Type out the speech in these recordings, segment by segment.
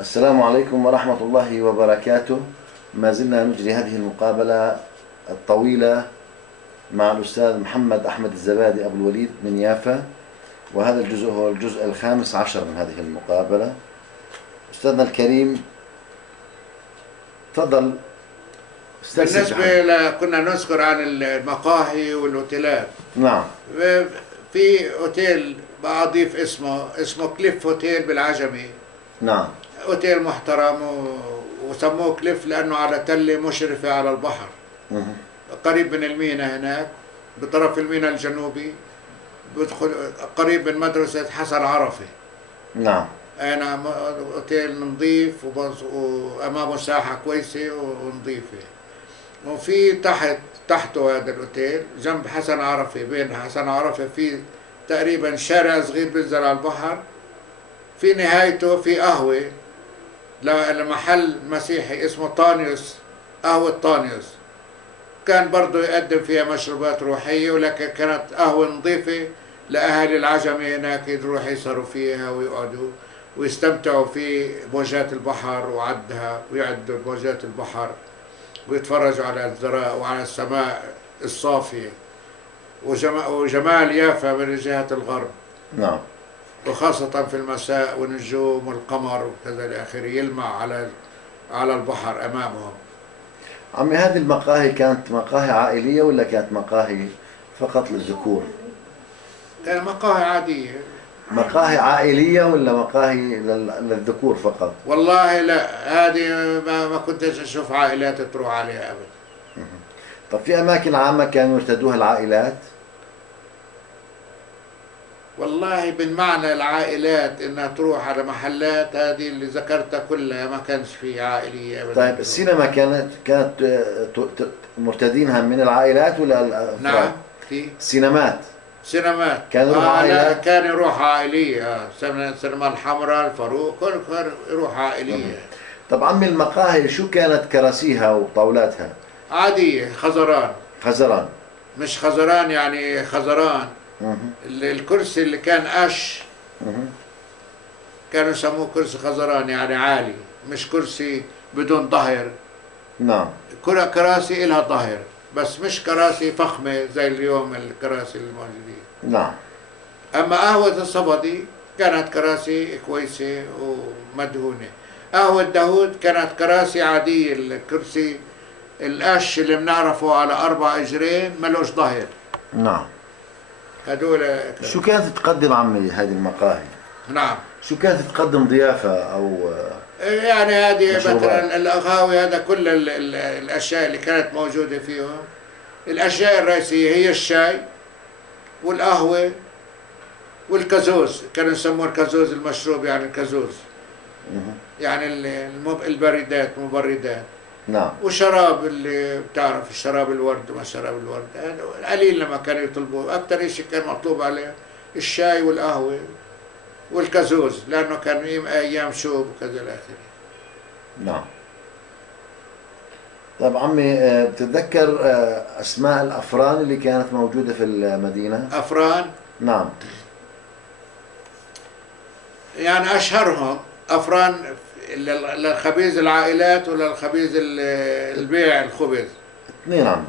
السلام عليكم ورحمة الله وبركاته. ما زلنا نجري هذه المقابلة الطويلة مع الأستاذ محمد أحمد الزبادي أبو الوليد من يافا، وهذا الجزء هو الجزء الخامس عشر من هذه المقابلة. أستاذنا الكريم تفضل. بالنسبة كنا نذكر عن المقاهي والأوتيلات. نعم. في أوتيل بأضيف اسمه كليف أوتيل بالعجمي. نعم. أوتيل محترم وسموه كليف لأنه على تلة مشرفة على البحر. قريب من المينا هناك بطرف المينا الجنوبي، بدخل قريب من مدرسة حسن عرفة. نعم. أنا أوتيل نظيف وأمامه ساحة كويسة ونظيفة. وفي تحته هذا الأوتيل جنب حسن عرفة، بين حسن عرفة في تقريبا شارع صغير بينزل على البحر، في نهايته في قهوة لمحل مسيحي اسمه طانيوس، قهوة طانيوس. كان برضه يقدم فيها مشروبات روحية، ولكن كانت قهوة نظيفة لأهالي العجمي هناك يروحوا يسهروا فيها ويقعدوا ويستمتعوا في موجات البحر وعدها، ويعدوا موجات البحر ويتفرجوا على الزراء وعلى السماء الصافية وجمال يافا من جهة الغرب. نعم. وخاصة في المساء والنجوم والقمر وكذا إلى آخره يلمع على البحر أمامهم. عمي، هذه المقاهي كانت مقاهي عائلية ولا كانت مقاهي فقط للذكور؟ كانت مقاهي عادية. مقاهي عائلية ولا مقاهي للذكور فقط؟ والله لا، هذه ما كنتش أشوف عائلات تروح عليها أبدا. طب في أماكن عامة كانوا يرتدوها العائلات؟ والله بالمعنى العائلات انها تروح على محلات هذه اللي ذكرتها كلها ما كانش في عائليه ابدا. طيب السينما كانت مرتدينها من العائلات ولا نعم. في سينمات كان يروح عائلات؟ كان يروح عائليه. السينما الحمراء، الفاروق، كان يروح عائليه. طب عمي، المقاهي شو كانت كراسيها وطاولاتها؟ عاديه، خزران. مش خزران يعني خزران. الكرسي اللي كان قش كانوا يسموه كرسي خزران، يعني عالي، مش كرسي بدون ظهر. نعم. كراسي إلها ظهر بس مش كراسي فخمة زي اليوم الكراسي الموجودين. نعم. أما قهوة الصبدي كانت كراسي كويسة ومدهونة. قهوة داود كانت كراسي عادية، الكرسي القش اللي بنعرفه على 4 إجرين ملوش ظهر. نعم. هدول شو كانت تقدم عمي هذه المقاهي؟ نعم. شو كانت تقدم ضيافة أو يعني هذه مثلا القهاوي، هذا كل الأشياء اللي كانت موجودة فيهم. الأشياء الرئيسية هي الشاي والقهوة والكازوز، كانوا يسموه الكازوز المشروب، يعني الكازوز يعني الباردات مبردات. نعم. وشراب اللي بتعرف الشراب الورد وما شراب الورد، قليل لما كانوا يطلبوه. أكثر شيء كان مطلوب عليه الشاي والقهوة والكازوز، لأنه كان أيام شوب وكذا إلى آخره. نعم. طيب عمي، بتتذكر أسماء الأفران اللي كانت موجودة في المدينة؟ أفران؟ نعم. يعني أشهرهم أفران للخبيز العائلات ولا الخبيز البيع الخبز؟ اثنين عمي.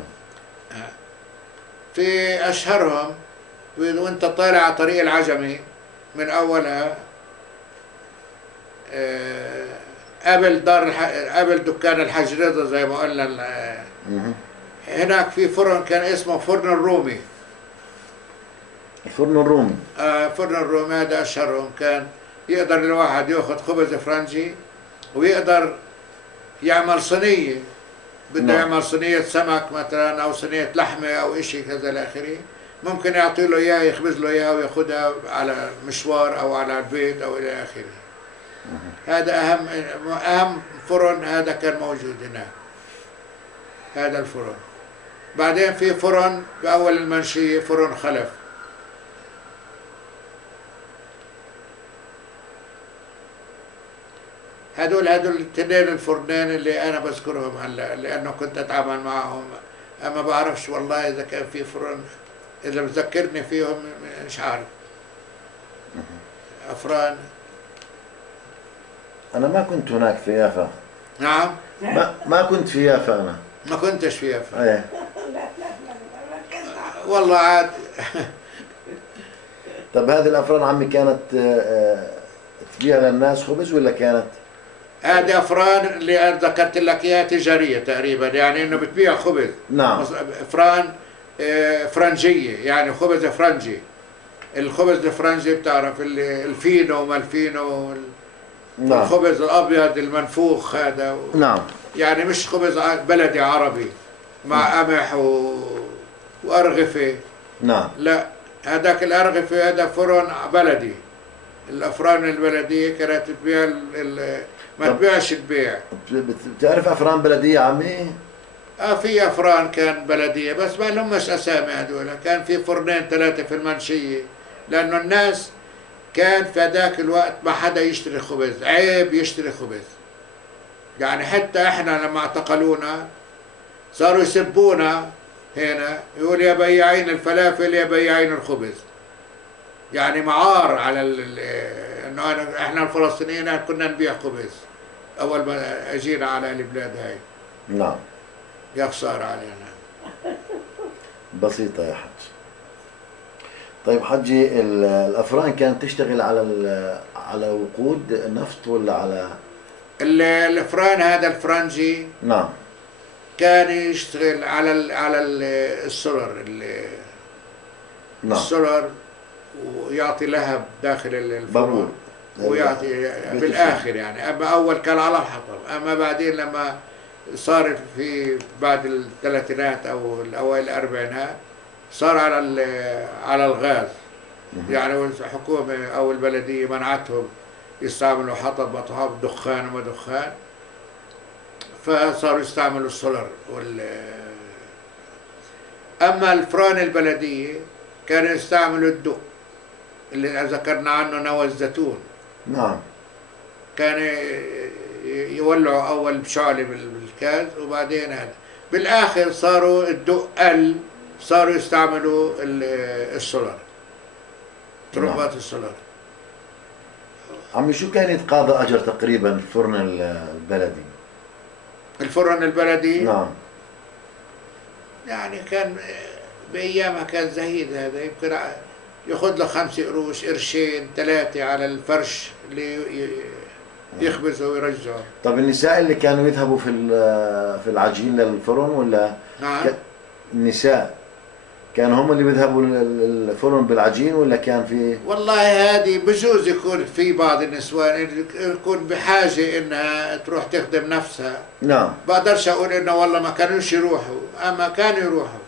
في أشهرهم وانت طالع على طريق العجمي من أولها، قبل دكان الحاج رضا زي ما قلنا. هناك في فرن كان اسمه فرن الرومي. الفرن الرومي. فرن الرومي هذا أشهرهم. كان يقدر الواحد ياخذ خبز فرنجي ويقدر يعمل صينية، بده يعمل صينية سمك مثلا أو صينية لحمة أو إشي كذا إلى آخره، ممكن يعطي له إياه، يخبز له إياه وياخذها على مشوار أو على البيت أو إلى آخره. هذا أهم فرن هذا كان موجود هناك، هذا الفرن. بعدين في فرن بأول المنشية، فرن خلف. هدول الاثنين الفرنين اللي أنا بذكرهم هلا، لأنه كنت أتعامل معهم. أما بعرفش والله إذا كان في فرن، إذا بذكرني فيهم مش عارف. أفران أنا ما كنت هناك في يافا. نعم. ما كنت في يافا أنا. ما كنتش في يافا. إيه. والله عاد. طب هذه الأفران عمي كانت تبيع للناس خبز ولا كانت؟ هذه أفران اللي أنا ذكرت لك إياها تجارية تقريبا، يعني إنه بتبيع خبز. نعم. أفران فرنجية، يعني خبز فرنجي. الخبز الفرنجي بتعرف الفينو ما الفينو، نعم. الخبز الأبيض المنفوخ هذا. نعم. يعني مش خبز بلدي عربي مع قمح وأرغفة. نعم. لا، هذاك الأرغفة هذا فرن بلدي. الأفران البلدية كانت تبيع ما تبيعش البيع. بتعرف أفران بلدية عمي؟ في أفران كان بلدية بس ما لهمش أسامي هذول. كان في فرنين ثلاثة في المنشية، لأنه الناس كان في ذاك الوقت ما حدا يشتري خبز، عيب يشتري خبز. يعني حتى احنا لما اعتقلونا صاروا يسبونا هنا، يقول يا بياعين الفلافل يا بياعين الخبز. يعني معار على انه احنا الفلسطينيين كنا نبيع خبز اول ما اجينا على البلاد هاي. نعم. يا خسارة علينا. بسيطة يا حج. طيب حجي، الأفران كانت تشتغل على وقود نفط ولا على الفران هذا الفرنجي؟ نعم. كان يشتغل على السولر. نعم. السولر، ويعطي لهب داخل الفرن ويعطي بالآخر يعني. أما أول كان على الحطب، أما بعدين لما صار في بعد الثلاثينات أو الأوائل الأربعينات صار على الغاز. يعني الحكومة أو البلدية منعتهم يستعملوا حطب دخان وما دخان، فصاروا يستعملوا السولر. أما الفران البلدية كانوا يستعملوا الدق اللي ذكرنا عنه نوى الزيتون. نعم. كانوا يولعوا أول بشعلة بالكاز، وبعدين هذا بالآخر صاروا الدق صاروا يستعملوا السولر، تربات السولر. عمي شو كان يتقاضى أجر تقريبا الفرن البلدي؟ الفرن البلدي؟ نعم. يعني كان بأيامها كان زهيد، هذا يمكن ياخذ له 5 قروش، قرشين 3 على الفرش اللي يخبزه ويرجعه. طب النساء اللي كانوا يذهبوا في العجين للفرن ولا؟ نعم. النساء كانوا هم اللي بيذهبوا للفرن بالعجين ولا كان في؟ والله هذه بجوز يكون في بعض النسوان يكون بحاجة انها تروح تخدم نفسها. نعم. بقدرش اقول انه والله ما كانوش يروحوا، اما كانوا يروحوا.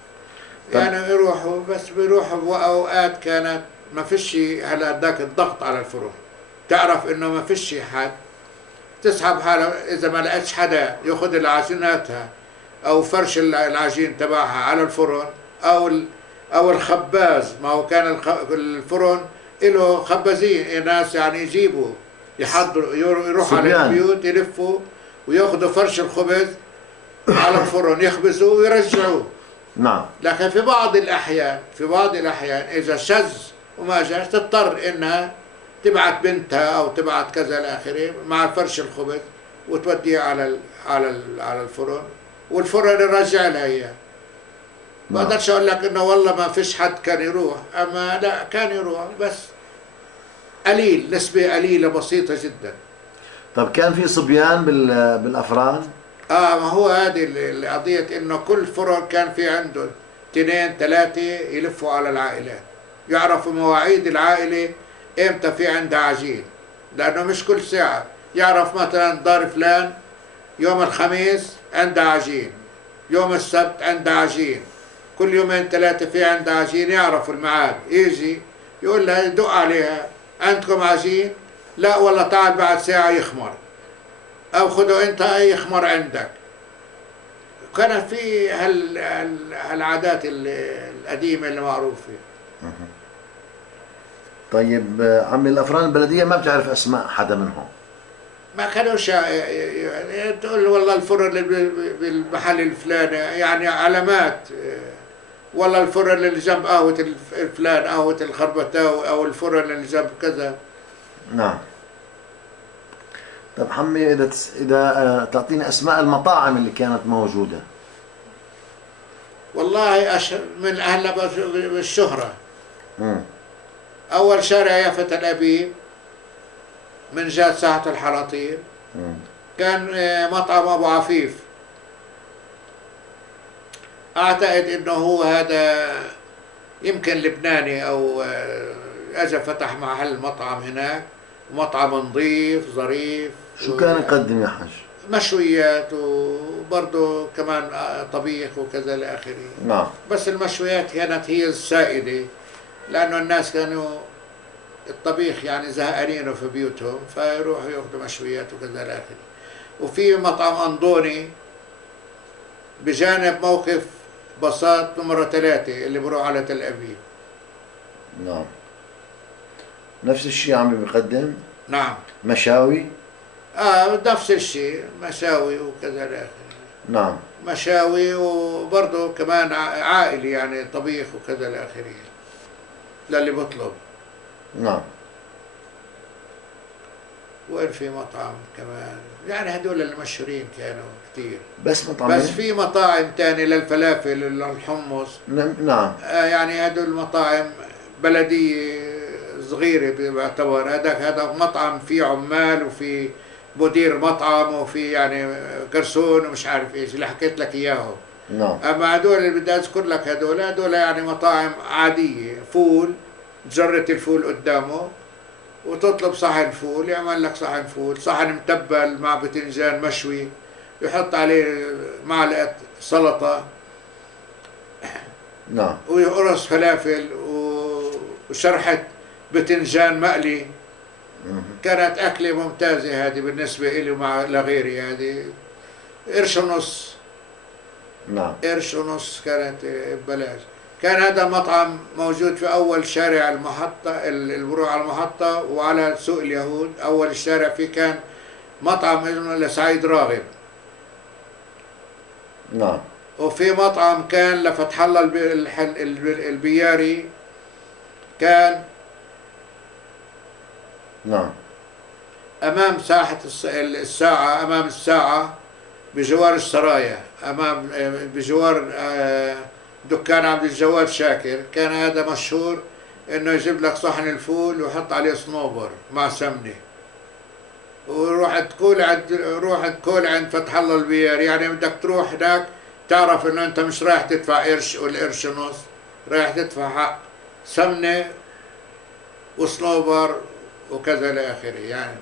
يعني يروحوا، بس بيروحوا بأوقات كانت ما فيش هلا ذاك الضغط على الفرن. تعرف انه ما فيش حد، تسحب حالها اذا ما لقيتش حدا ياخذ العجيناتها او فرش العجين تبعها على الفرن او الخباز. ما هو كان الفرن له خبازين ناس يعني يجيبوا يحضروا، يروحوا على البيوت يلفوا وياخذوا فرش الخبز على الفرن يخبزوا ويرجعوه. نعم. لكن في بعض الأحيان إذا شذ وما جاش تضطر إنها تبعت بنتها أو تبعت كذا الآخرين مع فرش الخبز وتوديه على الفرن، والفرن يرجع لها إياه. ما أقدرش أقول لك إنه والله ما فيش حد كان يروح، أما لا كان يروح بس قليل، نسبة قليلة بسيطة جدا. طب كان في صبيان بالأفران؟ ما هو هذه القضية، إنه كل فرن كان في عنده 2 3 يلفوا على العائلات، يعرفوا مواعيد العائلة إمتى في عندها عجين، لأنه مش كل ساعة. يعرف مثلا دار فلان يوم الخميس عندها عجين، يوم السبت عندها عجين، كل 2 3 في عندها عجين. يعرفوا الميعاد، يجي يقول لها يدق عليها عندكم عجين؟ لا والله تعال بعد ساعة يخمر، أو خذوا أنت أي خمر عندك. كان في هالعادات القديمة اللي معروفة. طيب عمي الأفران البلدية ما بتعرف أسماء حدا منهم؟ ما كانوش تقول والله الفرن بالمحل الفلاني، يعني علامات. والله الفرن اللي جنب قهوة الفلان، قهوة الخربتاوي، أو الفرن اللي جنب كذا. نعم. طب حمي، إذا تعطيني أسماء المطاعم اللي كانت موجودة. والله من أهل بالشهرة. مم. أول شارع يافا الأبيب من جهة ساحة الحلاطير، مم. كان مطعم أبو عفيف. أعتقد إنه هو هذا يمكن لبناني أو أجا فتح محل مطعم هناك، مطعم نظيف ظريف. شو كان يقدم يا حاج؟ مشويات وبرضه كمان طبيخ وكذا لآخره. نعم. بس المشويات كانت هي السائدة، لأنه الناس كانوا الطبيخ يعني زهقانين في بيوتهم، فيروحوا ياخذوا مشويات وكذا لآخره. وفي مطعم أنضوني بجانب موقف بساط نمرة 3 اللي بروح على تل أبيب. نعم. نفس الشيء عم بيقدم؟ نعم. مشاوي؟ نفس الشيء، مشاوي وكذا لآخره. نعم. مشاوي وبرضه كمان عائلي يعني طبيخ وكذا لآخره للي بطلب. نعم. وين في مطعم كمان يعني هدول المشهورين كانوا كثير. بس مطعمين؟ بس في مطاعم تاني للفلافل للحمص. نعم. يعني هدول المطاعم بلدية صغيرة بعتبر. هذا مطعم فيه عمال وفي مدير مطعم وفي يعني جرسون ومش عارف ايش اللي حكيت لك اياهم. نعم. اما هدول اللي بدي اذكر لك هدول يعني مطاعم عادية. فول، جرة الفول قدامه وتطلب صحن فول، يعمل لك صحن فول، صحن متبل مع بتنجان مشوي، يحط عليه معلقة سلطة. نعم. وقرص فلافل وشرحة بتنجان مقلي. كانت أكلة ممتازة هذه بالنسبة إلي ومع لغيري. هذه قرش ونص. نعم. قرش ونص كانت ببلاش. كان هذا المطعم موجود في أول شارع المحطة، المروح على المحطة وعلى سوق اليهود. أول الشارع فيه كان مطعم اسمه لسعيد راغب. نعم. وفي مطعم كان لفتح الله البياري كان نعم. أمام ساحة الساعة، أمام الساعة بجوار السرايا، أمام بجوار دكان عبد الجواد شاكر. كان هذا مشهور إنه يجيب لك صحن الفول ويحط عليه صنوبر مع سمنة، وروح تكول عند فتح الله البياري. يعني بدك تروح هناك تعرف إنه أنت مش رايح تدفع قرش ولا قرش ونص، رايح تدفع حق سمنة وصنوبر وكذا لآخره يعني.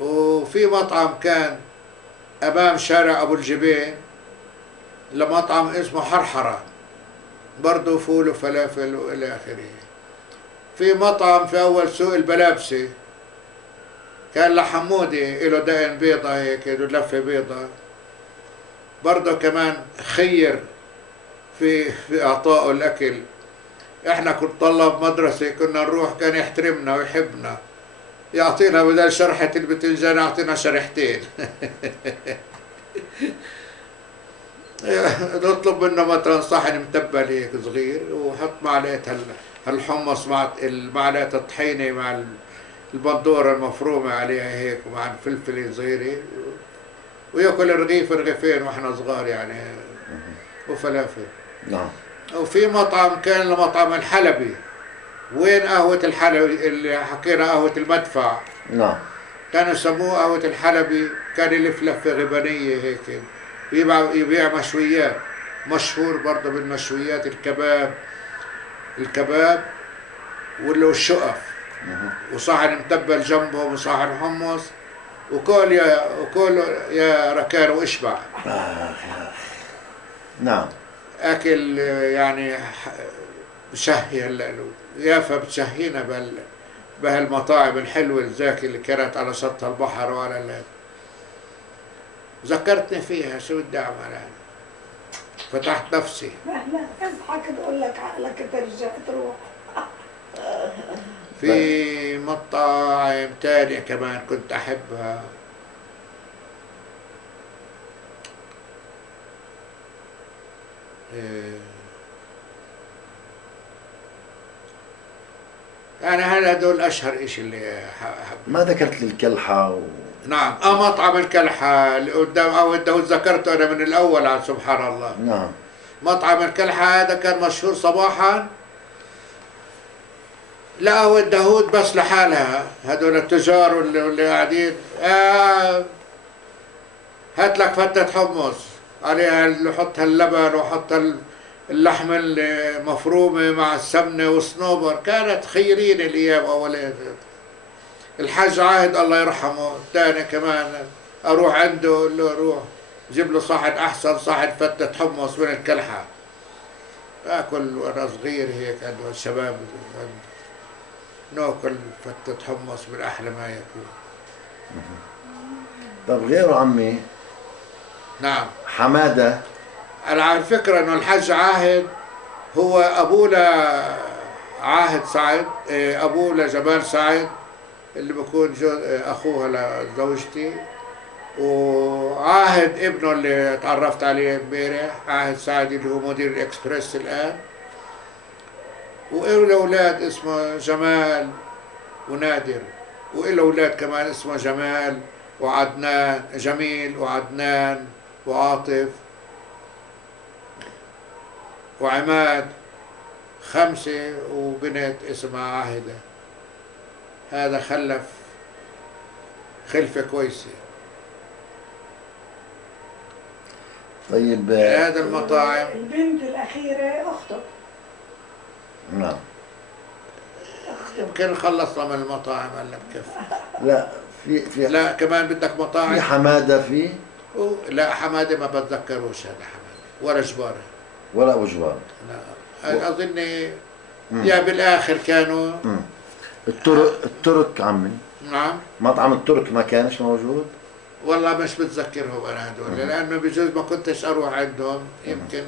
وفي مطعم كان أمام شارع أبو الجبين لمطعم اسمه حرحرة، برضه فول وفلافل وإلى آخره. في مطعم في أول سوق البلابسي كان لحمودي له دقن بيضة هيك لفة بيضة، برضه كمان خير في إعطائه الأكل. إحنا كنا طلاب مدرسة كنا نروح كان يحترمنا ويحبنا، يعطينا بدل شرحة البتنجان يعطينا شريحتين. نطلب منه مثلا صحن متبل هيك صغير وحط معلقة هالحمص مع معلقة الطحينة مع البندورة المفرومة عليها هيك ومع الفلفل صغيرة، وياكل رغيفين واحنا صغار يعني وفلافل. نعم. وفي مطعم كان المطعم الحلبي. وين قهوة الحلبي اللي حكينا قهوة المدفع؟ نعم. كانوا يسموه قهوة الحلبي. كان يلف لفة غبنية هيك، يبيع مشويات. مشهور برضه بالمشويات، الكباب والشقف، وصحن متبل جنبهم وصحن حمص وكل يا ركان واشبع. نعم. اكل يعني بشهي. يافا بتشهينا بهالمطاعم الحلوة الزاكية اللي كانت على شط البحر وعلى ذكرتني فيها. شو بدي اعمل يعني؟ فتحت نفسي. لا اصحى كده اقول لك عقلك ترجع تروح. في مطاعم تانية كمان كنت احبها. يعني هذول اشهر اشي اللي ما ذكرت لي الكلحة نعم. مطعم الكلحة اللي قدام، أو أنت ذكرته أنا من الأول عن سبحان الله. نعم. مطعم الكلحة هذا كان مشهور صباحا، لا الدهود بس لحالها، هذول التجار اللي قاعدين هات لك فتة حمص عليها، حط اللبن وحط اللحم المفرومة مع السمنة والصنوبر. كانت خيرين الأيام أولين. الحاج عاهد الله يرحمه الثاني كمان أروح عنده أقول له روح جيب له صاحن، أحسن صاحن فتة حمص من الكلحة. آكل وأنا صغير هيك عند الشباب ناكل فتة حمص من أحلى ما يكون. طب غيره عمي؟ نعم. حمادة. أنا على فكرة إنه الحاج عاهد هو أبوه لعاهد سعد، أبوه لجمال سعد اللي بكون أخوها لزوجتي، وعاهد ابنه اللي تعرفت عليه امبارح عاهد سعد اللي هو مدير الإكسبريس الآن، وإله أولاد اسمه جمال ونادر، وإله أولاد كمان اسمه جمال وعدنان، جميل وعدنان وعاطف وعماد، 5 وبنت اسمها عاهدة. هذا خلف خلفة كويسة. طيب هذا المطاعم. البنت الأخيرة أخته. نعم. يمكن خلصنا من المطاعم هلا بكفي. لا في لا كمان بدك مطاعم؟ في حمادة في؟ لا حمادة ما بتذكروش هذا حمادة ولا جبارة ولا أبو جبار. لا أظن يا بالآخر كانوا. الترك عمي. نعم. مطعم الترك ما كانش موجود؟ والله مش بتذكرهم أنا هدول، لأنه بجوز ما كنتش أروح عندهم يمكن.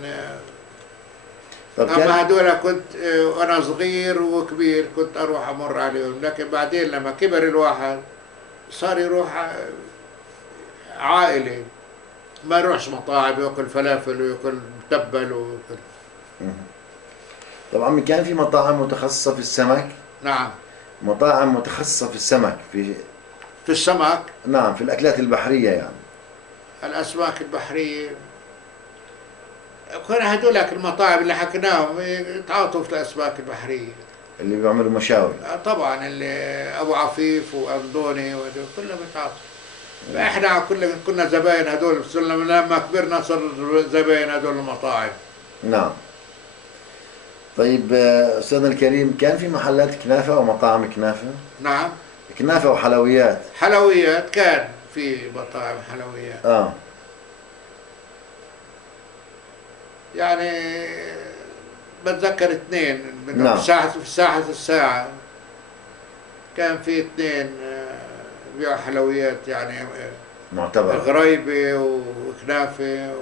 أما هدول كنت وأنا صغير وكبير كنت أروح أمر عليهم، لكن بعدين لما كبر الواحد صار يروح عائلي، ما يروحش مطاعم ياكل فلافل وياكل متبل وياكل. طبعا عمي كان في مطاعم متخصصة في السمك؟ نعم. مطاعم متخصصة في السمك، في السمك؟ نعم، في الأكلات البحرية يعني. الأسماك البحرية كان هدولك المطاعم اللي حكيناهم يتعاطوا في الأسماك البحرية اللي بيعملوا مشاوي. طبعا اللي أبو عفيف وأندوني وهدول كلهم يتعاطوا. فإحنا كنا زباين هدول، بس لما كبرنا صار زباين هدول المطاعم. نعم. طيب أستاذنا الكريم، كان في محلات كنافة أو مطاعم كنافة؟ نعم. كنافة وحلويات. حلويات كان في مطاعم حلويات. يعني بتذكر 2 نعم. في ساحة الساعة كان في 2 بيع حلويات يعني معتبر. غريبة وكنافة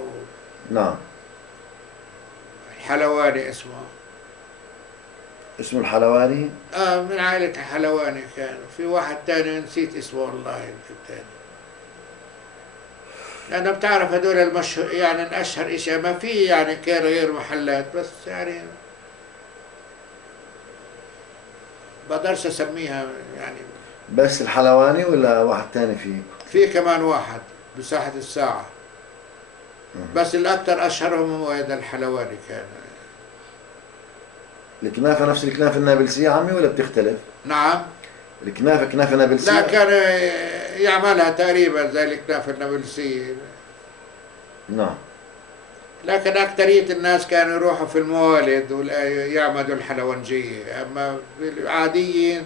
نعم. الحلواني اسمه الحلواني؟ من عائلة حلواني. كان في واحد تاني نسيت اسمه والله يمكن تاني، لأنه بتعرف هدول المشهور يعني الأشهر إشياء ما في يعني كان غير محلات، بس يعني بقدرش أسميها يعني. بس الحلواني ولا واحد تاني فيه؟ في كمان واحد بساحة الساعة، بس الأكثر أشهرهم هو هذا الحلواني. كان الكنافة نفس الكنافة النابلسية عمي ولا بتختلف؟ نعم. الكنافة كنافة نابلسية؟ لا كان يعملها تقريبا زي الكنافة النابلسية. نعم. لكن أكثرية الناس كانوا يروحوا في الموالد ويعملوا الحلوانجية، أما العاديين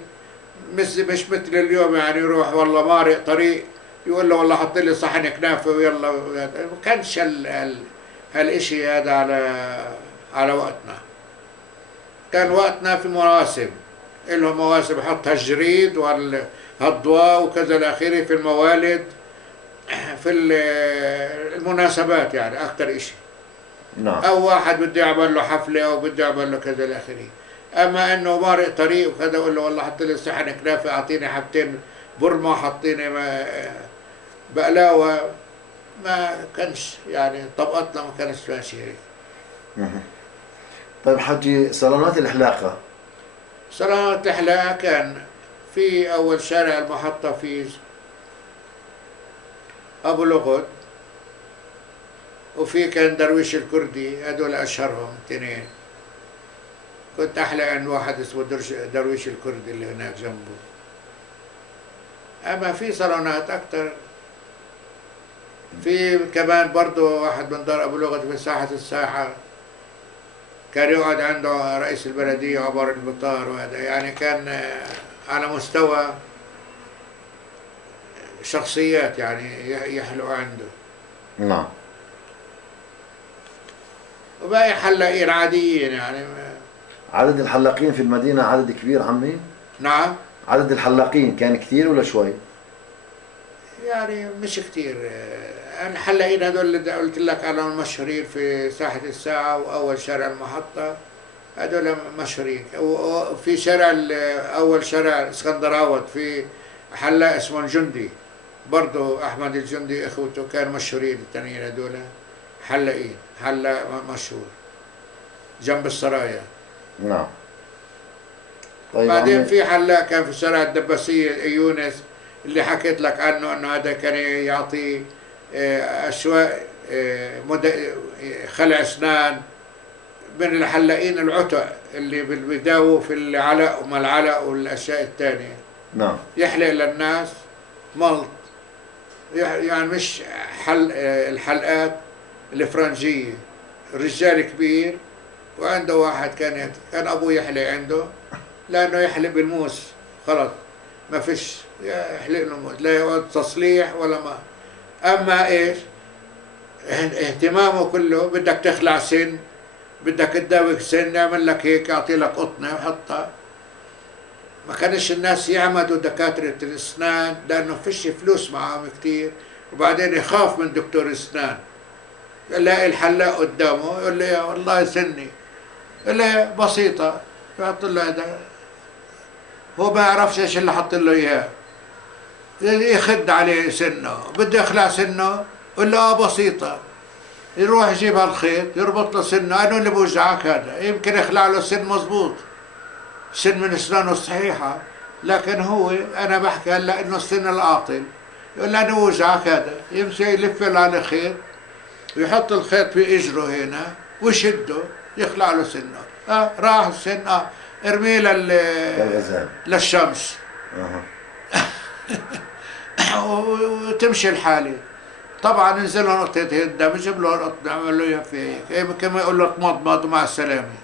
مش مثل اليوم يعني يروح والله مارق طريق يقول له والله حط لي صحن كنافة ويلا. ما كانش هالإشي هذا على وقتنا. كان وقتنا في مواسم، إلهم مواسم حط هالجريد وهالضواء وكذا الأخير في الموالد، في المناسبات يعني أكثر إشي. نعم. أو واحد بده يعمل له حفلة أو بده يعمل له كذا الآخرين. أما إنه مارق طريق وكذا أقول له والله حط لي صحن كنافة، أعطيني حبتين برمة، حطيني بقلاوة، ما كانش يعني طبقتنا ما كانش ماشي هيك. طيب حجي، صالونات الحلاقة؟ صالونات الحلاقة كان في أول شارع المحطة في ابو لغد، وفي كان درويش الكردي، هذول اشهرهم اثنين. كنت احلى عند واحد اسمه درويش الكردي اللي هناك جنبه. اما في صالونات اكثر. في كمان برضه واحد من دار ابو لغد في ساحه الساحه، كان يقعد عنده رئيس البلديه عمر البطار، وهذا يعني كان على مستوى شخصيات يعني يحلو عنده. نعم. وباقي حلاقين عاديين يعني. عدد الحلاقين في المدينة عدد كبير عمي؟ نعم. عدد الحلاقين كان كثير ولا شوي؟ يعني مش كثير. الحلاقين هذول اللي قلت لك عنهم المشهورين في ساحة الساعة وأول شارع المحطة، هذول مشهورين. وفي شارع أول شارع اسكندراوت في حلاق اسمه الجندي، برضه أحمد الجندي إخوته كانوا مشهورين. التانيين هذول حلاقين، حلاق مشهور جنب السرايا. نعم. طيب بعدين في حلاق كان في شارع الدباسية يونس اللي حكيت لك عنه، انه هذا كان يعطي اشواء خلع اسنان من الحلاقين العتق اللي بيداووا في العلق وما العلق والاشياء الثانيه. نعم. يحلق للناس ملط، يعني مش الحلقات الفرنجيه. رجال كبير، وعنده واحد كان ابوه يحلق عنده، لانه يحلق بالموس خلص، ما فيش يحلق له موس، لا يقعد تصليح ولا ما. اما ايش اهتمامه كله، بدك تخلع سن، بدك تداوي سن، يعمل لك هيك، يعطي لك قطنه ويحطها. ما كانش الناس يعمدوا دكاتره الاسنان لانه فيش فلوس معهم كثير، وبعدين يخاف من دكتور اسنان. يلاقي الحلاق قدامه يقول لي والله سني، يقول لي بسيطه، يحط له هذا، هو ما يعرفش ايش اللي حط له اياه، يخد عليه سنه، بده يخلع سنه، يقول له بسيطه، يروح يجيب هالخيط يربط له سنه. انا اللي بوجعك هذا، يمكن يخلع له سن مزبوط، سن من اسنانه الصحيحه، لكن هو انا بحكي هلا انه السن العاطل. يقول له انا بوجعك هذا، يمشي يلف له على خيط ويحط الخيط في اجره هنا ويشده، يخلع له سنه. راح السن، ارميه للشمس. وتمشي الحالة. طبعا انزل له نقطة الدم، يجيب له نقطة، يعمل له اياها في هيك، كما يقول له تمضمض مع السلامة،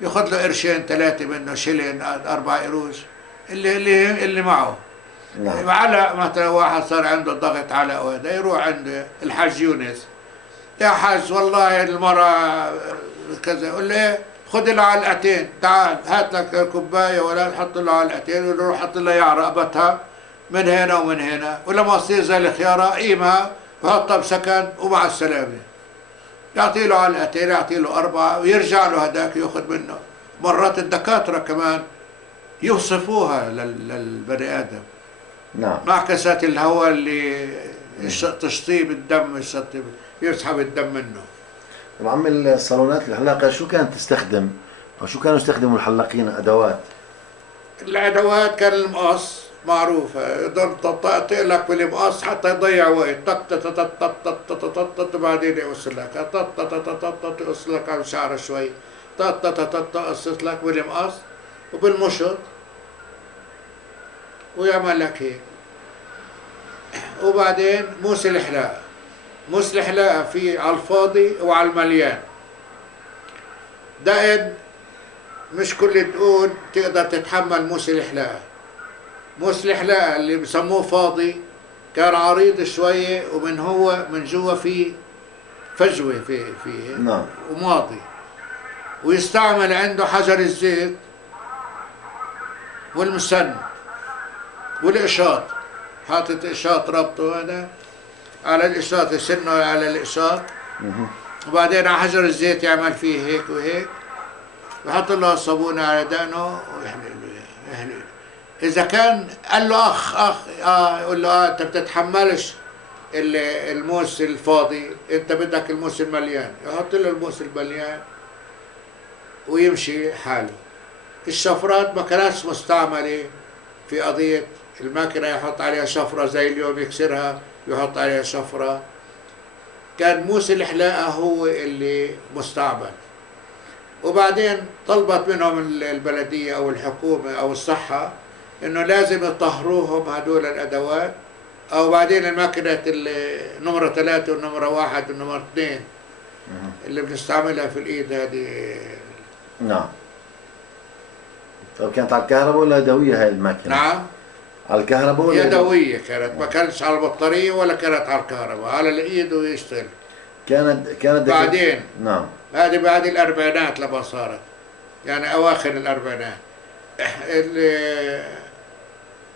ياخذ له قرشين ثلاثة منه، شيلين 4 قروش اللي معه. نعم. علق مثلا واحد صار عنده ضغط علق وهذا، يروح عند الحاج يونس، يا حاج والله المرأة كذا، يقول له ايه، خذ له علقتين، تعال هات لك كوبايه ولا تحط له علقتين، ويروح حط له اياها رقبتها من هنا ومن هنا، ولما تصير زي الخياره قيمها وحطها بسكن ومع السلامه. يعطي له علقتين، يعطي له 4، ويرجع له هذاك ياخذ منه. مرات الدكاتره كمان يوصفوها للبني ادم. نعم. معكسات الهواء اللي تشطيب الدم، يسحب الدم منه. طب عم الصالونات الحلاقة شو كانت تستخدم، أو شو كانوا يستخدموا الحلاقين أدوات؟ الأدوات كان المقص معروفة، يضل طقطق لك بالمقص حتى يضيع وقت، طق طق طق طق طق طق طق، بعدين يقص لك، طق طق طق طق طق، يقص لك على شعره شوي، طق طق طق طق، يقص لك بالمقص وبالمشط ويعمل لك هيك. وبعدين موس الحلاقة، موس الحلاقة في على الفاضي وعلى المليان. دقن مش كل دقون تقدر تتحمل موس الحلاقة. موس الحلاقة اللي بسموه فاضي كان عريض شوية، ومن هو من جوا فيه فجوة فيه نعم. وماضي، ويستعمل عنده حجر الزيت والمسن والإشاط، حاطط إشاط ربطه هذا على الإشاط، يسنه على الإشاط، وبعدين على حجر الزيت يعمل فيه هيك وهيك، ويحط له الصابونة على دقنه ويحلق له يحلق له. إذا كان قال له أخ يقول له أنت بتتحملش الموس الفاضي، أنت بدك الموس المليان، يحط له الموس المليان ويمشي حاله. الشفرات ما كانتش مستعملة في قضية الماكينة يحط عليها شفرة زي اليوم يكسرها يحط عليها شفرة. كان موس الحلاقة هو اللي مستعمل. وبعدين طلبت منهم البلدية أو الحكومة أو الصحة إنه لازم يطهروهم هدول الأدوات، أو بعدين الماكينة النمرة 3 والنمرة 1 والنمرة 2 اللي بنستعملها في الإيد هذه. نعم. طب كانت على الكهرباء ولا يدوية هاي الماكينة؟ نعم، على الكهرباء ولا يدوية كانت، ما كانتش على البطارية ولا كانت على الكهرباء، على الإيد ويشتغل. كانت بعدين نعم. هذه بعد الأربعينات لما صارت، يعني أواخر الأربعينات.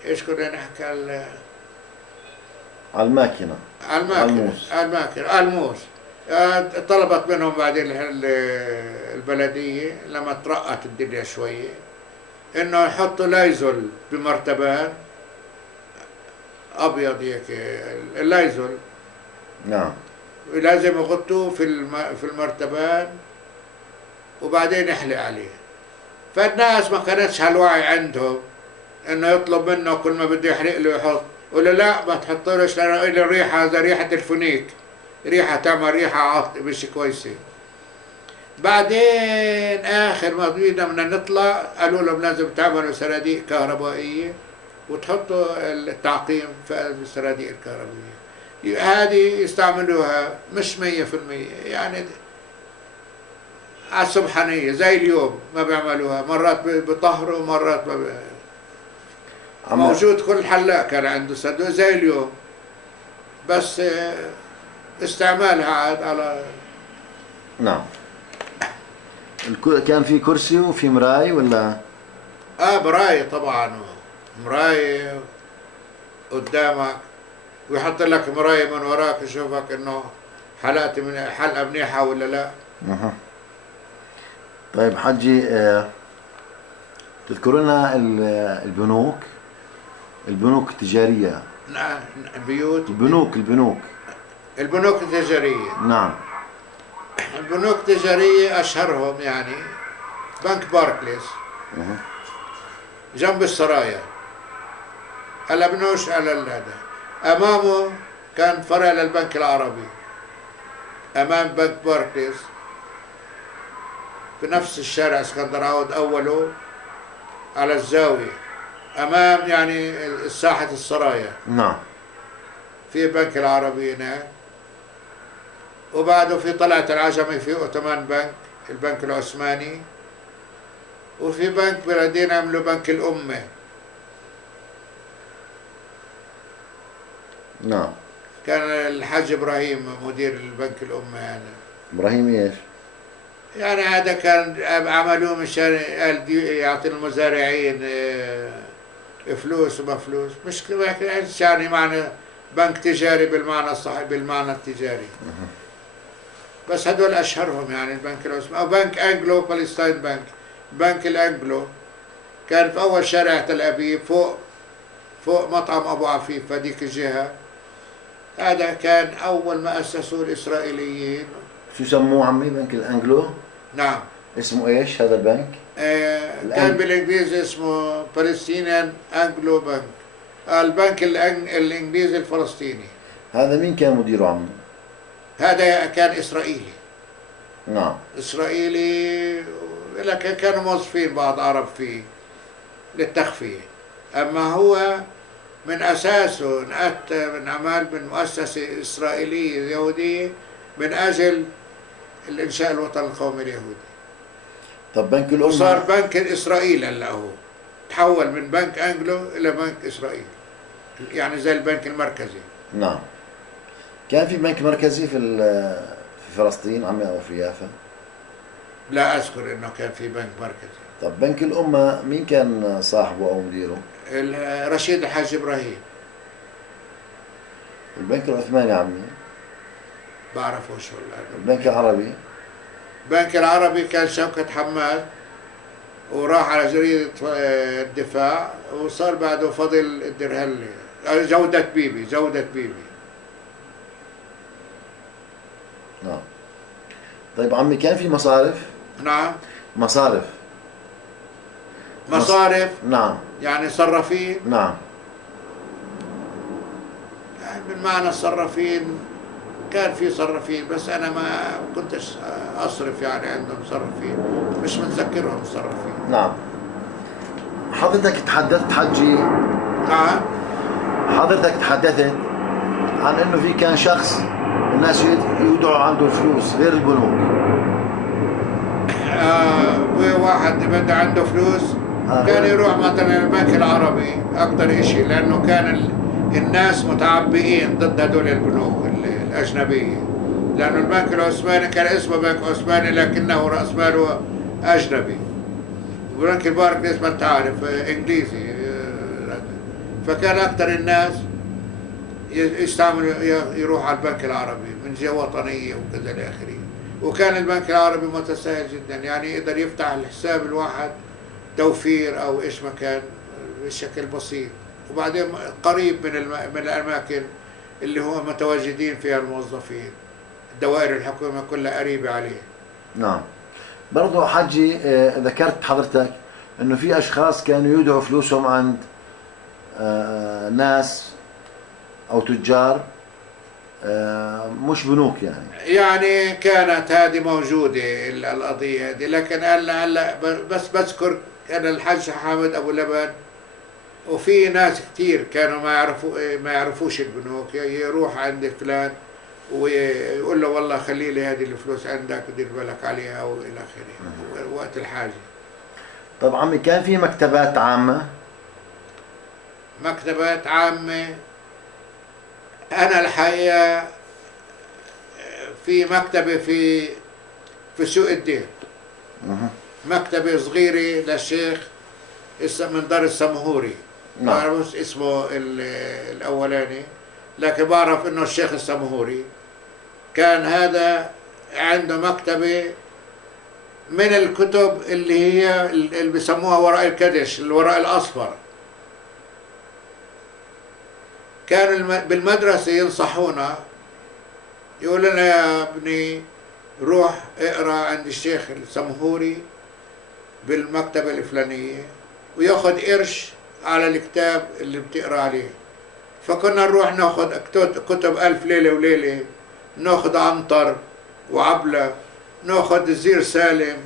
إيش كنا نحكي على الماكينة. على الماكينة الموس. طلبت منهم بعدين البلدية لما ترقت الدنيا شوية إنه يحطوا لايزول بمرتبان أبيض هيك، اللايزول. نعم. لازم يغطوه في المرتبان وبعدين يحلق عليه. فالناس ما كانتش هالوعي عندهم انه يطلب منه كل ما بده يحرق له يحط، ولا لا ما تحطولوش لانه له ريحه زي ريحه الفونيك، ريحه تعمل ريحه مش كويسه. بعدين اخر ما بدنا نطلع قالوا لهم لازم تعملوا صناديق كهربائيه وتحطوا التعقيم في الصناديق الكهربائيه. هذه يستعملوها مش 100%، يعني على السبحانية زي اليوم ما بيعملوها، مرات بطهروا مرات ما موجود. كل حلاق كان عنده صندوق زي اليوم، بس استعمالها عاد على. نعم. كان في كرسي وفي مراي ولا؟ مراية طبعا، مراية قدامك ويحط لك مراية من وراك يشوفك انه حلقت من حلقة منيحة ولا لا. طيب حجي، تذكرنا البنوك التجارية. نعم، بيوت. البنوك التجارية. نعم. البنوك التجارية أشهرهم يعني بنك باركليز جنب السرايا، هلا بنوش على هذا. أمامه كان فرع للبنك العربي، أمام بنك باركليز في نفس الشارع اسكندر عوض أوله على الزاوية، أمام يعني ساحة السرايا. نعم. في بنك العربي هناك، وبعده في طلعة العجمي في أوتومان بنك، البنك العثماني، وفي بنك بلدين عملوا بنك الأمة. نعم. كان الحاج إبراهيم مدير البنك الأمة يعني. إبراهيم إيش؟ يعني هذا كان عملوه مشان يعطي المزارعين فلوس وما فلوس، مش يعني معنى بنك تجاري بالمعنى الصحيح، بالمعنى التجاري. بس هدول أشهرهم يعني البنك العثماني، أو بنك أنجلو بالستاين بنك. بنك الأنجلو كان في أول شارع تل أبيب فوق مطعم أبو عفيف في هذيك الجهة. هذا كان أول ما أسسوه الإسرائيليين. شو سموه عمي بنك الأنجلو؟ نعم. اسمه إيش هذا البنك؟ كان بالإنجليزي اسمه بالستينيان أنجلو بنك، البنك الإنجليزي الفلسطيني. هذا مين كان مديره عمي؟ هذا كان إسرائيلي. نعم. إسرائيلي، لكن كانوا موظفين بعض عرب فيه للتخفية. أما هو من أساسه من أعمال من مؤسسة إسرائيلية يهودية من أجل الإنشاء الوطن القومي اليهودي. طب بنك الأمة وصار بنك إسرائيل هلا، هو تحول من بنك أنجلو إلى بنك إسرائيل، يعني زي البنك المركزي. نعم. كان في بنك مركزي في فلسطين عمي أو في يافا؟ لا أذكر إنه كان في بنك مركزي. طب بنك الأمة مين كان صاحبه أو مديره؟ رشيد الحاج إبراهيم. البنك العثماني عمي؟ بعرفوش والله. البنك العربي؟ البنك العربي كان شوكة حماد، وراح على جريدة الدفاع، وصار بعده فضل الدرهلي، جودة بيبي. نعم. طيب عمي كان في مصارف؟ نعم. مصارف. نعم. يعني صرافين. نعم. بالمعنى الصرافين كان في صرافين، بس أنا ما كنتش أصرف يعني عندهم صرافين، مش متذكرهم الصرافين. نعم. حضرتك تحدثت حجي، نعم. حضرتك تحدثت عن انه في كان شخص الناس يودعوا عنده الفلوس غير البنوك. واحد بده عنده فلوس كان يروح مثلا البنك العربي اكثر شيء، لانه كان الناس متعبئين ضد هدول البنوك الاجنبيه، لانه البنك العثماني كان اسمه بنك عثماني لكنه راس ماله اجنبي، وبنك الباركليز ما انت عارف انجليزي، فكان اكثر الناس يستعمل يروح على البنك العربي من جهه وطنيه وكذا الى اخره. وكان البنك العربي متساهل جدا، يعني يقدر يفتح الحساب الواحد توفير او ايش ما كان بشكل بسيط، وبعدين قريب من الاماكن اللي هو متواجدين فيها الموظفين، الدوائر الحكومه كلها قريبه عليه. نعم. برضو حجي ذكرت حضرتك انه في اشخاص كانوا يودعوا فلوسهم عند ناس او تجار مش بنوك يعني كانت هذه موجودة القضية هذه، لكن هلا بس بذكر كان الحاج حامد أبو لبن، وفي ناس كتير كانوا ما يعرفوش البنوك، يروح عند فلان ويقول له والله خلي لي هذه الفلوس عندك ودير بالك عليها أو إلى آخره وقت الحاجة. طب عمي كان في مكتبات عامة؟ مكتبات عامة، أنا الحقيقة في مكتبة في سوق الدير، مكتبة صغيرة للشيخ من دار السمهوري، ما بعرف اسمه الأولاني، لكن بعرف إنه الشيخ السمهوري كان هذا عنده مكتبة من الكتب اللي هي اللي بيسموها وراء الكدش، الورق الأصفر. كانوا بالمدرسة ينصحونا، يقول لنا يا ابني روح اقرا عند الشيخ السمهوري بالمكتبة الفلانية وياخذ قرش على الكتاب اللي بتقرا عليه. فكنا نروح ناخذ كتب ألف ليلة وليلة، ناخذ عنتر وعبلة، ناخذ الزير سالم،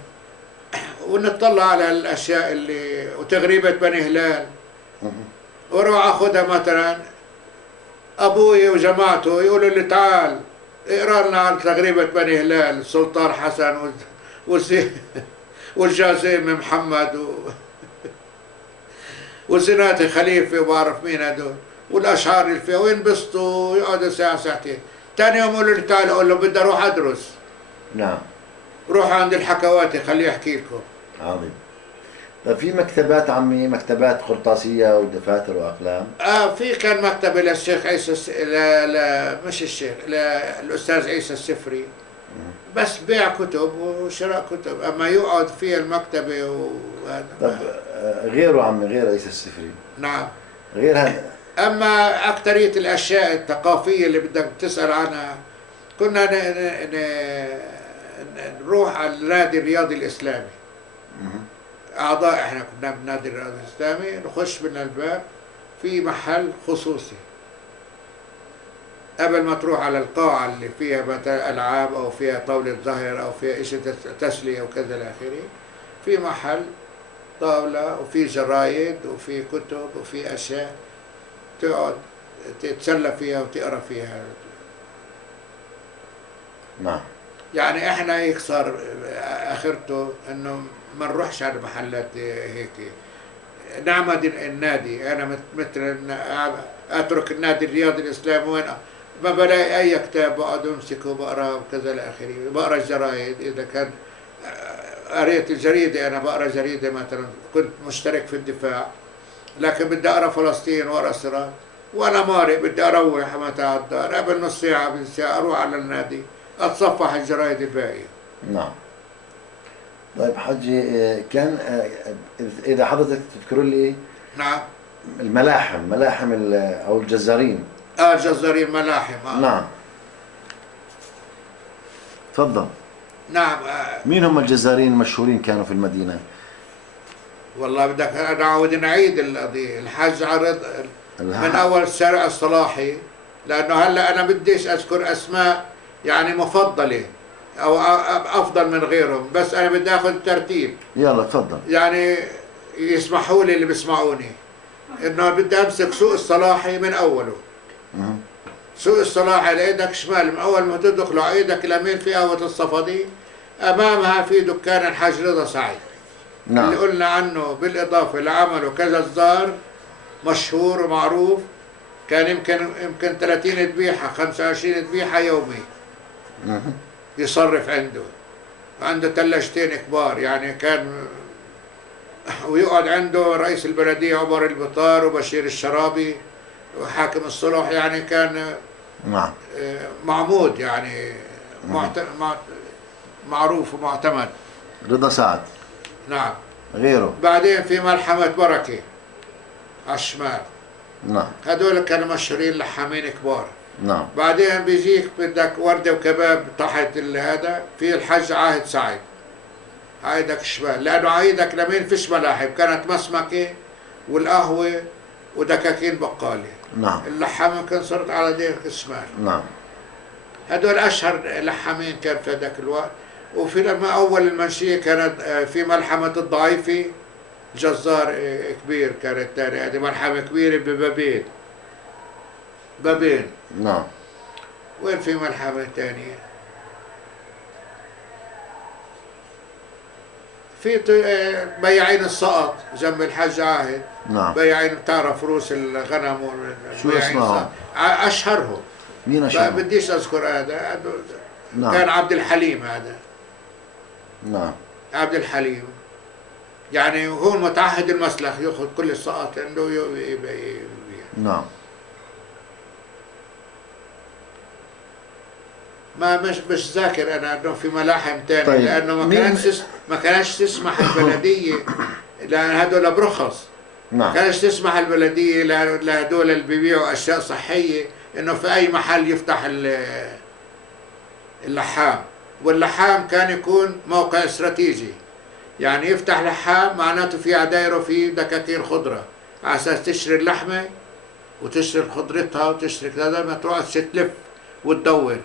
ونطلع على الأشياء اللي وتغريبة بني هلال، وروح أخذها مثلا أبوي وجماعته يقولوا لي تعال اقرا لنا عن تغريبة بني هلال، السلطان حسن والجازم محمد وزناتي خليفة وبعرف مين هدول والأشعار اللي فيها، وينبسطوا ويقعدوا ساعة ساعتين. ثاني يوم يقولوا لي تعال، أقول له بدي أروح أدرس. نعم. روح عند الحكواتي خليه يحكي لكم. عظيم. طيب في مكتبات عمي، مكتبات قرطاسية ودفاتر وأقلام؟ في كان مكتبة للشيخ عيسى مش الشيخ، الأستاذ عيسى السفري، بس بيع كتب وشراء كتب، أما يقعد فيها المكتبة وهذا. طب غيره عمي، غير عيسى السفري؟ نعم. غير هذا. أما أكثرية الأشياء الثقافية اللي بدك تسأل عنها، كنا نروح على النادي الرياضي الإسلامي. أعضاء إحنا كنا بالنادي الرياضي الإسلامي، نخش من الباب في محل خصوصي قبل ما تروح على القاعة اللي فيها مثلا ألعاب أو فيها طاولة ظهر أو فيها شيء تسلية وكذا إلى آخره، في محل طاولة وفي جرايد وفي كتب وفي أشياء تقعد تتسلى فيها وتقرأ فيها. نعم. يعني إحنا هيك صار آخرته إنه ما نروحش على محلات هيك، نعمد النادي. أنا مثل أترك النادي الرياضي الإسلامي وين ما بلاقي أي كتاب بقعد أمسكه وبقرأ وكذا إلى آخره. بقرأ الجرايد إذا كان قريت الجريدة، أنا بقرأ جريدة مثلا، كنت مشترك في الدفاع لكن بدي أقرأ فلسطين وأقرأ الصراع، وأنا مارق بدي أروح متى على الدار قبل نص ساعة بالساعة أروح على النادي أتصفح الجرايد الباقية. نعم. طيب حجي كان إذا حضرتك تذكر لي. نعم. ملاحم أو الجزارين. الجزارين ملاحم. نعم. تفضل. نعم. مين هم الجزارين المشهورين كانوا في المدينة؟ والله بدك أنا عاود نعيد القضية. الحاج عرض من أول الشارع الصلاحي لانه هلا انا بديش اذكر اسماء يعني مفضله او افضل من غيرهم، بس انا بدي اخذ الترتيب. يلا تفضل. يعني يسمحوا لي اللي بيسمعوني انه بدي امسك سوق الصلاحي من اوله. سوق الصلاحي على ايدك شمال، من اول ما تدخل على ايدك اليمين في قهوه الصفدي، امامها في دكان الحاج رضا سعيد. نعم. اللي قلنا عنه بالاضافه لعمله كجزار مشهور ومعروف، كان يمكن 30 ذبيحه 25 ذبيحه يومي يصرف عنده. عنده ثلاجتين كبار يعني كان، ويقعد عنده رئيس البلديه عمر البطار وبشير الشرابي وحاكم الصلح، يعني كان نعم معمود يعني معروف ومعتمد. رضا سعد. نعم. غيره. بعدين في ملحمة بركة على الشمال. نعم. هذول كانوا مشهورين لحامين كبار. نعم. بعدين بيجيك بدك وردة وكباب تحت هذا في الحج عاهد سعيد. عايدك الشمال، لأنه عايدك لمين فيش ملاحم، كانت مسمكة والقهوة ودكاكين بقالة. نعم. اللحامة كان صرت على ديك الشمال. نعم. هدول أشهر لحامين كان في ذاك الوقت. وفي لما أول المنشية كانت في ملحمة الضعيفي جزار كبير، كانت ثاني هذه ملحمة كبيرة ببابين. بابين. نعم. وين في ملحمة ثانية؟ في بياعين السقط جنب الحج عاهد. نعم. بياعين بتعرف روس الغنم شو اسمهم؟ أشهرهم. مين أشهرهم؟ بديش أذكر هذا. نعم. كان عبد الحليم هذا. نعم. عبد الحليم يعني هو متعهد المسلخ، ياخذ كل السقط عنده نعم. مش ذاكر انا انه في ملاحم ثانيه. طيب. لانه ما كانش تسمح البلديه، لان هذول برخص. نعم. ما كانش تسمح البلديه لهذول اللي بيبيعوا اشياء صحيه انه في اي محل يفتح اللحام. واللحام كان يكون موقع استراتيجي، يعني يفتح لحام معناته في عدايره في دكاكين خضره على اساس تشتري اللحمه وتشتري خضرتها وتشتري كذا، ما تقعدش تلف وتدور.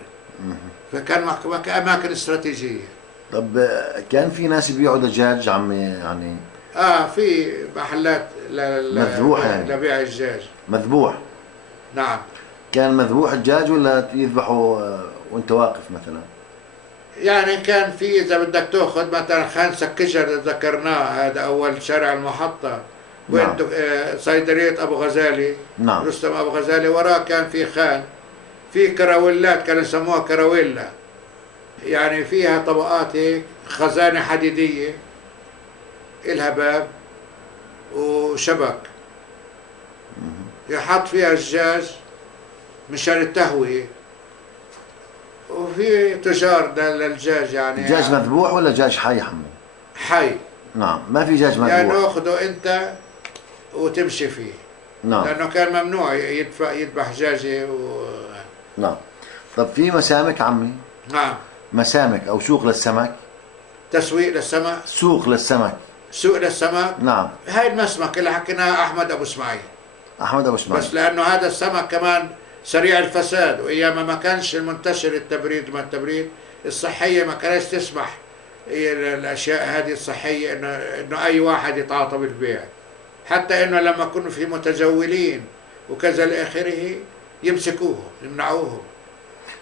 فكان اماكن استراتيجيه. طب كان في ناس يبيعوا دجاج عمي يعني؟ في محلات مذبوح يعني لبيع الدجاج. مذبوح. نعم. كان مذبوح الدجاج ولا يذبحوا وانت واقف مثلا؟ يعني كان في اذا بدك تاخذ مثلا خان سكجر ذكرناه، هذا اول شارع المحطه وين نعم. صيدليه ابو غزالي. نعم. رستم ابو غزالي وراه كان في خان، في كراويلات كانوا يسموها كراويلا، يعني فيها طبقات هيك خزانه حديديه إلها باب وشبك يحط فيها الدجاج مشان التهوية. وفي تجار للدجاج يعني. دجاج مذبوح ولا دجاج حي حمو؟ حي. نعم. ما في دجاج مذبوح يعني ناخذه انت وتمشي فيه. نعم. لانه كان ممنوع يذبح دجاجه نعم. طب في مسامك عمي؟ نعم. مسامك او سوق للسمك؟ تسويق للسمك؟ سوق للسمك. سوق للسمك؟ نعم. هاي المسمك اللي حكيناها احمد ابو اسماعيل. احمد ابو اسماعيل. بس لانه هذا السمك كمان سريع الفساد، وايام ما كانش منتشر التبريد، ما التبريد الصحيه ما كانش تسمح الاشياء هذه الصحيه انه اي واحد يتعاطى بالبيع. حتى انه لما كانوا في متجولين وكذا لاخره يمسكوه يمنعوه،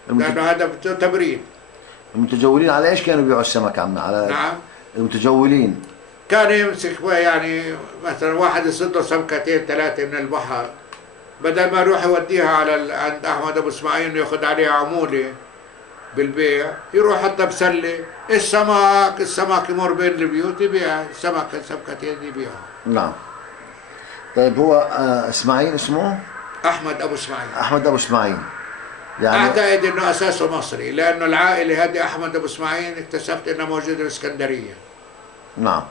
لانه هذا تبريد. المتجولين على ايش كانوا يبيعوا السمك عمي؟ على نعم. المتجولين كان يمسك يعني مثلا واحد يصد له سمكتين ثلاثه من البحر، بدل ما يروح يوديها على عند احمد ابو اسماعيل ياخذ عليها عموله بالبيع، يروح حتى بسله السمك يمر بين البيوت يبيع سمكتين يبيعها. نعم. طيب هو اسماعيل اسمه؟ احمد ابو اسماعيل. احمد ابو اسماعيل يعني اعتقد انه اساسه مصري، لانه العائله هذه احمد ابو اسماعيل اكتشفت انها موجوده بالاسكندريه. نعم.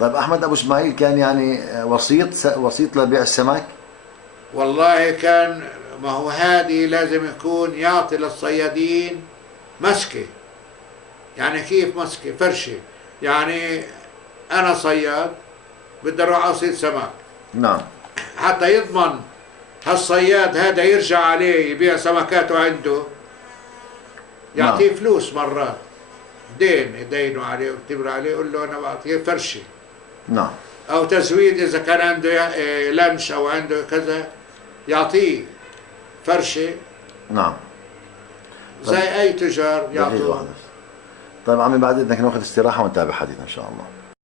طيب احمد ابو اسماعيل كان يعني وسيط لبيع السمك؟ والله كان، ما هو هذه لازم يكون يعطي للصيادين مسكه. يعني كيف مسكه؟ فرشه. يعني انا صياد بدي اروح اصيد سمك. نعم. حتى يضمن هالصياد هذا يرجع عليه يبيع سمكاته عنده، يعطيه نعم. فلوس مرات، دين يدينوا عليه ويكتبوا عليه، يقول له انا بعطيه فرشه نعم. او تزويد، اذا كان عنده لانش او عنده كذا يعطيه فرشه نعم. زي اي تجار دقيقة يعطوه. واحدة. طيب عمي بعد إذنك ناخذ استراحة ونتابع حديثنا إن شاء الله.